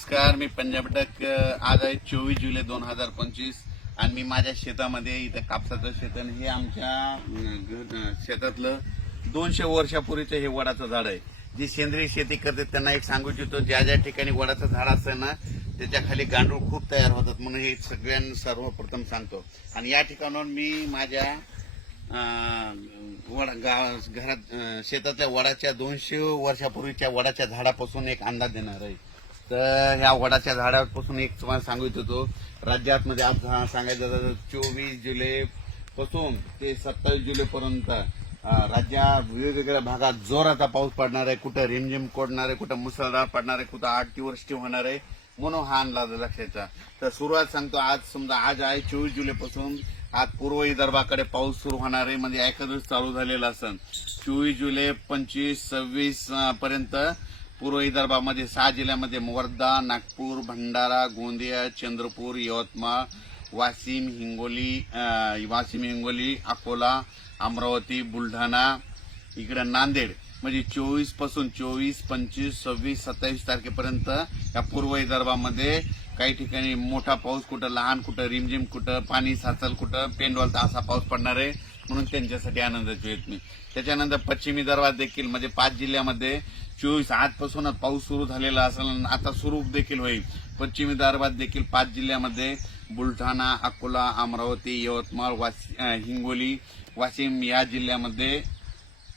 नमस्कार मी पंजाब डक आज आहे चोवीस जुलै दोन हजार पंचवीस आणि मी माझ्या शेतामध्ये इथं कापसाचं शेतन हे आमच्या शेतातलं दोनशे वर्षापूर्वीचं हे वडाचं झाड आहे जे सेंद्रिय शेती करते त्यांना एक सांगू इच्छितो ज्या ज्या ठिकाणी वडाचं झाड असतं ना त्याच्या खाली गांडूळ खूप तयार होतात म्हणून हे सगळ्यांना सर्वप्रथम सांगतो आणि या ठिकाणावर मी माझ्या वडा घरात शेतातल्या वडाच्या दोनशे वर्षापूर्वीच्या वडाच्या झाडापासून एक अंदाज देणार आहे तर ह्या वडाच्या झाडापासून एक तुम्हाला सांगू इच्छितो राज्यात मध्ये आज सांगायचं तर चोवीस पासून ते सत्तावीस पर्यंत राज्यात वेगवेगळ्या भागात जोराचा पाऊस पडणार आहे कुठं रिमझिम कोडणार आहे कुठं मुसळधार पडणार आहे कुठं आठवृष्टी होणार आहे म्हणून हा अंदाज लक्षाचा तर सुरुवात सांगतो आज समजा आज आहे चोवीस जुलैपासून आज पूर्व विदर्भाकडे पाऊस सुरू होणार आहे म्हणजे एका चालू झालेला सण चोवीस जुलै पंचवीस सव्वीस पर्यंत पूर्व विदर्भामध्ये सहा जिल्ह्यामध्ये वर्धा नागपूर भंडारा गोंदिया चंद्रपूर यवतमाळ वाशिम हिंगोली वाशिम हिंगोली अकोला अमरावती बुलढाणा इकडं नांदेड म्हणजे चोवीस पासून चोवीस पंचवीस सव्वीस सत्तावीस तारखेपर्यंत या पूर्व विदर्भामध्ये काही ठिकाणी मोठा पाऊस कुठं लहान कुठं रिमझिम कुठं पाणी साचल कुठं पेंडवाल असा पाऊस पडणार आहे म्हणून त्यांच्यासाठी आनंदाची येत मी त्याच्यानंतर पश्चिम विदर्भात देखील म्हणजे पाच जिल्ह्यामध्ये चोवीस आजपासूनच पाऊस सुरू झालेला असेल आता सुरू देखील होईल पश्चिम विदर्भात देखील पाच जिल्ह्यामध्ये बुलढाणा अकोला अमरावती यवतमाळ वाशी हिंगोली वाशिम या जिल्ह्यामध्ये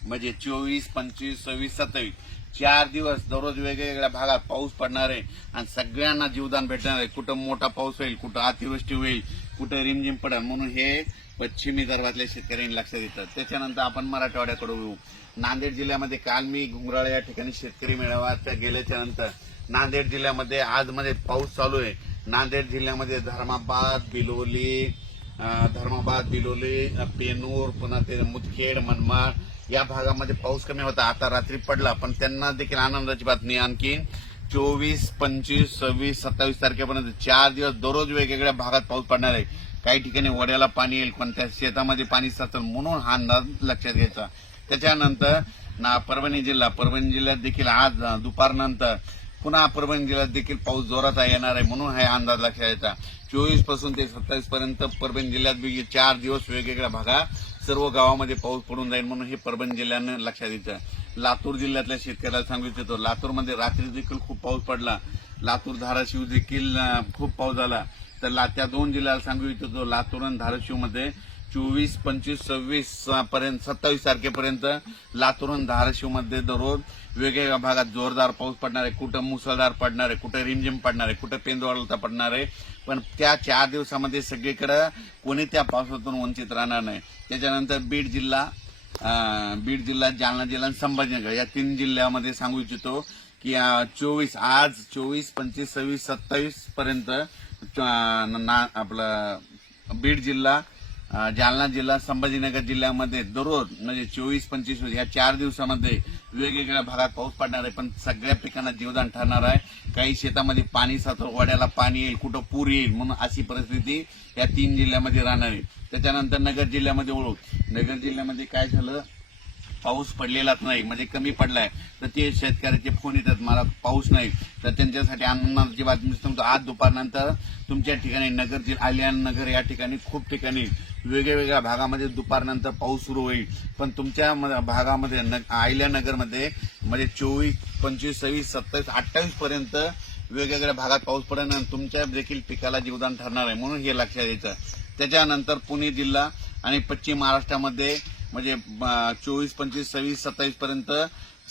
म्हणजे चोवीस पंचवीस सव्वीस सत्तावीस चार दिवस दररोज वेगवेगळ्या भागात पाऊस पडणार आहे आणि सगळ्यांना जीवदान भेटणार आहे कुठं मोठा पाऊस होईल कुठं अतिवृष्टी होईल कुठं रिमझिम पडेल म्हणून हे पश्चिम विदर्भातल्या शेतकऱ्यांनी लक्ष देतात त्याच्यानंतर आपण मराठवाड्याकडे येऊ नांदेड जिल्ह्यामध्ये काल मी घुंगराळ या ठिकाणी शेतकरी मेळाव्यात गेल्याच्या नंतर नांदेड जिल्ह्यामध्ये आजमध्ये पाऊस चालू आहे नांदेड जिल्ह्यामध्ये धर्माबाद बिलोली धर्माबाद बिलोली पेनूर पुन्हा ते मुदखेड मनमाड या भागामध्ये पाऊस कमी होता आता रात्री पडला पण त्यांना देखील आनंदाची बातमी आणखी चोवीस पंचवीस सव्वीस सत्तावीस तारखेपर्यंत चार दिवस दररोज वेगवेगळ्या भागात पाऊस पडणार आहे काही ठिकाणी वड्याला पाणी येईल पण त्या शेतामध्ये पाणी साचल म्हणून हा अंदाज लक्षात घ्यायचा त्याच्यानंतर ना परभणी जिल्हा परभणी जिल्ह्यात देखील आज दुपारनंतर पुन्हा परभणी जिल्ह्यात देखील पाऊस जोरात येणार आहे म्हणून हा अंदाज लक्षात घ्यायचा चोवीस पासून ते सत्तावीस पर्यंत परभणी जिल्ह्यात चार दिवस वेगवेगळ्या भागात सर्व गावामध्ये पाऊस पडून जाईल म्हणून हे परभणी जिल्ह्यानं लक्षात येतं लातूर जिल्ह्यातल्या शेतकऱ्याला सांगू इच्छितो लातूरमध्ये रात्री देखील खूप पाऊस पडला लातूर धाराशिव देखील खूप पाऊस झाला तर ला त्या दोन जिल्ह्याला सांगू इच्छितो लातूर आणि धाराशिवमध्ये चोवीस पंचवीस सव्वीस पर्यंत सत्तावीस तारखेपर्यंत लातूरहून धाराशिवमध्ये दररोज वेगवेगळ्या भागात जोरदार पाऊस पडणार आहे कुठं मुसळधार पडणार आहे कुठं रिमझिम पडणार आहे कुठं पेंदवाळता पडणार आहे पण त्या चार दिवसामध्ये सगळीकडं कोणी त्या पावसातून वंचित राहणार नाही त्याच्यानंतर बीड जिल्हा बीड जिल्हा जालना जिल्हा आणि संभाजीनगर या तीन जिल्ह्यामध्ये सांगू इच्छितो की चोवीस आज चोवीस पंचवीस सव्वीस सत्तावीस पर्यंत आपलं बीड जिल्हा जालना जिल्हा संभाजीनगर जिल्ह्यामध्ये दररोज म्हणजे चोवीस पंचवीस या चार दिवसामध्ये वेगवेगळ्या भागात पाऊस पडणार आहे पण सगळ्या पिकांना जीवदान ठरणार आहे काही शेतामध्ये पाणी साचव वाड्याला पाणी येईल कुठं पूर येईल म्हणून अशी परिस्थिती या तीन जिल्ह्यामध्ये राहणार आहे त्याच्यानंतर नगर जिल्ह्यामध्ये ओळख नगर जिल्ह्यामध्ये काय झालं पाऊस पडलेलाच नाही म्हणजे कमी पडलाय तर ते शेतकऱ्याचे फोन येतात मला पाऊस नाही तर त्यांच्यासाठी आनंदाची बातमी सांगतो आज दुपारनंतर तुमच्या ठिकाणी नगर जिल्हा आल्यानगर या ठिकाणी खूप ठिकाणी वेगळ्या भागामध्ये दुपारनंतर पाऊस सुरू होईल पण तुमच्या भागामध्ये न आयल्यानगरमध्ये म्हणजे चोवीस पंचवीस सव्वीस सत्तावीस अठ्ठावीस पर्यंत वेगवेगळ्या भागात पाऊस पडेल आणि तुमच्या देखील पिकाला जीवदान ठरणार आहे म्हणून हे लक्षात यायचं त्याच्यानंतर पुणे जिल्हा आणि पश्चिम महाराष्ट्रामध्ये म्हणजे चोवीस पंचवीस सव्वीस सत्तावीस पर्यंत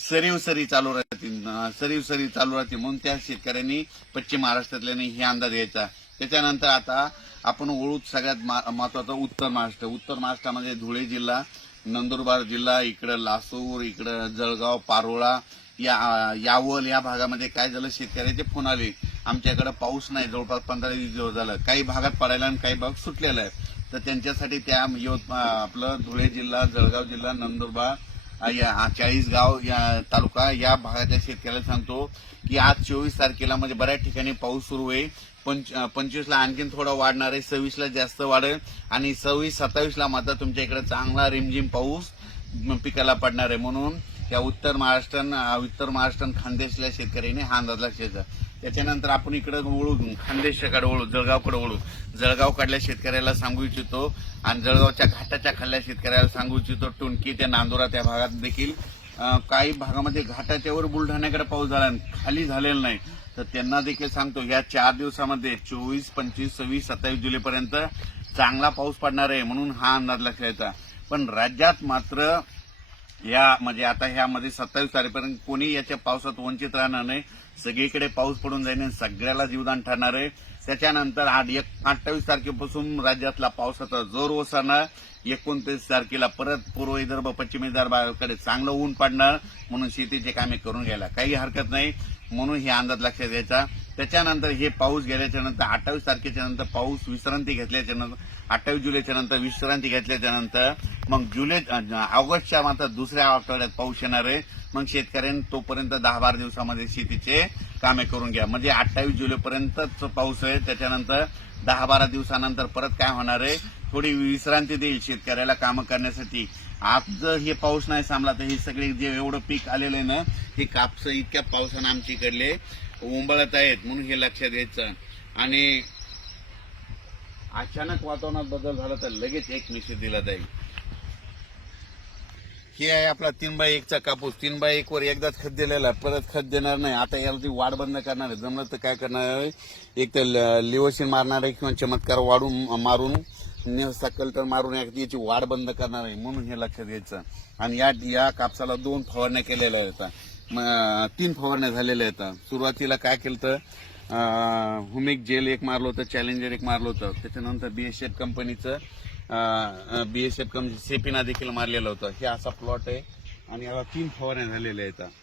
सरीव सरी चालू राहतील सरीव सरी चालू राहतील म्हणून त्या शेतकऱ्यांनी पश्चिम महाराष्ट्रातल्या हे अंदाज यायचा त्याच्यानंतर आता आपण ओळू सगळ्यात महत्वाचा उत्तर महाराष्ट्र उत्तर महाराष्ट्रामध्ये धुळे जिल्हा नंदुरबार जिल्हा इकडं लासूर इकडं जळगाव पारोळा या यावल या भागामध्ये काय झालं शेतकऱ्याचे फोन आले आमच्याकडे पाऊस नाही जवळपास पंधरा वीस दिवस झालं काही भागात पडायला आणि काही भाग सुटलेला आहे तर त्यांच्यासाठी त्या यवतमाळ आपलं धुळे जिल्हा जळगाव जिल्हा नंदुरबार या चाळीस गाव या तालुका या भागातल्या शेतकऱ्याला सांगतो की आज चोवीस तारखेला म्हणजे बऱ्याच ठिकाणी पाऊस सुरू होईल पंच पंचवीसला आणखीन थोडा वाढणार आहे सव्वीसला जास्त वाढेल आणि सव्वीस सत्तावीसला मात्र तुमच्या इकडे चांगला रिमझिम पाऊस पिकाला पडणार आहे म्हणून त्या उत्तर महाराष्ट्र उत्तर महाराष्ट्रन खानदेशल्या शेतकऱ्याने हा अंदाज लक्षायचा त्याच्यानंतर आपण इकडं वळू खानदेशाकडे वळू जळगावकडे वळू जळगाव काढल्या शेतकऱ्याला सांगू इच्छितो आणि जळगावच्या घाटाच्या खाल्ल्या शेतकऱ्याला सांगू इच्छितो टोणकी त्या नांदोरा त्या भागात देखील काही भागामध्ये घाटाच्यावर बुलढाण्याकडे पाऊस झाला खाली झालेला नाही तर त्यांना देखील सांगतो या चार दिवसामध्ये चोवीस पंचवीस सव्वीस सत्तावीस जुलैपर्यंत चांगला पाऊस पडणार आहे म्हणून हा अंदाज लक्षायचा पण राज्यात मात्र या म्हणजे आता ह्यामध्ये सत्तावीस तारखेपर्यंत कोणी याच्या पावसात वंचित राहणार नाही सगळीकडे पाऊस पडून जाईल सगळ्याला जीवदान ठरणार आहे त्याच्यानंतर आठ एक अठ्ठावीस तारखेपासून राज्यातला पावसाचा जोर ओसरणं एकोणतीस तारखेला परत पूर्व विदर्भ पश्चिम विदर्भाकडे चांगलं ऊन पडणार म्हणून शेतीचे कामे करून घ्यायला काही हरकत नाही म्हणून हे अंदाज लक्षात द्यायचा त्याच्यानंतर हे पाऊस गेल्याच्या नंतर अठ्ठावीस तारखेच्या नंतर पाऊस विश्रांती घेतल्याच्या नंतर अठ्ठावीस जुलैच्या नंतर विश्रांती घेतल्याच्या नंतर मग जुलै ऑगस्टच्या मात्र दुसऱ्या आठवड्यात पाऊस येणार आहे मग शेतकऱ्यांनी तोपर्यंत दहा बारा दिवसामध्ये शेतीचे कामे करून घ्या म्हणजे अठ्ठावीस जुलैपर्यंतच पाऊस आहे त्याच्यानंतर दहा बारा दिवसानंतर परत काय होणार आहे थोडी विश्रांती देईल शेतकऱ्याला कामं करण्यासाठी आज जर हे पाऊस नाही थांबला तर हे सगळे जे एवढं पीक आलेलं आहे ना हे कापसं इतक्या पावसानं आमच्या इकडले उंबळत आहेत म्हणून हे लक्षात घ्यायचं आणि अचानक वातावरणात बदल झाला तर लगेच एक मेसेज दिला जाईल हे आहे आपला तीन बाय एकचा कापूस तीन बाय एक वर एकदाच खत दिलेला परत खत देणार नाही आता याला ती वाढ बंद करणार आहे जमलं तर काय करणार आहे एक तर लिवोशीन मारणार आहे किंवा चमत्कार वाढून मारून सकल तर मारून याची वाढ बंद करणार आहे म्हणून हे लक्षात घ्यायचं आणि या या कापसाला दोन फवारण्या केलेल्या होत्या तीन फवारण्या झालेल्या होत्या सुरुवातीला काय केलं तर हुमिक जेल एक मारलं होतं चॅलेंजर एक मारलं होतं त्याच्यानंतर बीएसएफ कंपनीचं बीएसएफ कम सेपीना देखील मारलेलं होतं हे असा प्लॉट आहे आणि याला तीन फवारण्या झालेल्या आहेत